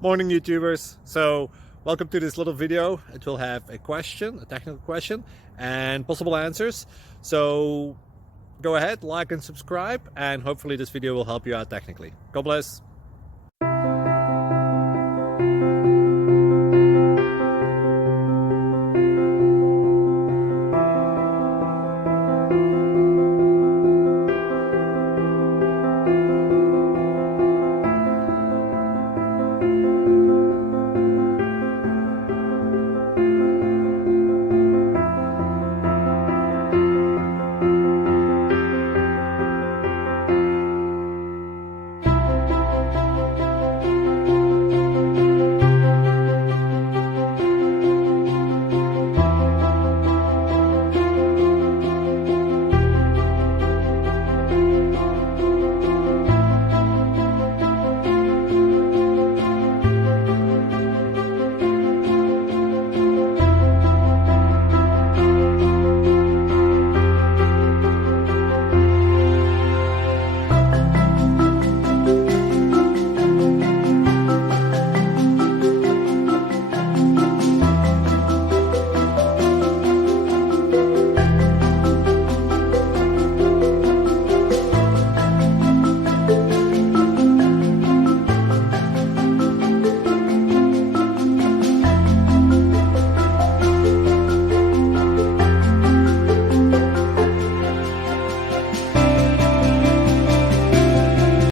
Morning YouTubers. So welcome to this little video. It will have a question, a technical question, and possible answers. So go ahead, like and subscribe, and hopefully this video will help you out technically. God bless.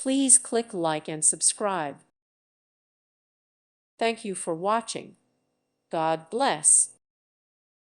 Please click like and subscribe. Thank you for watching. God bless.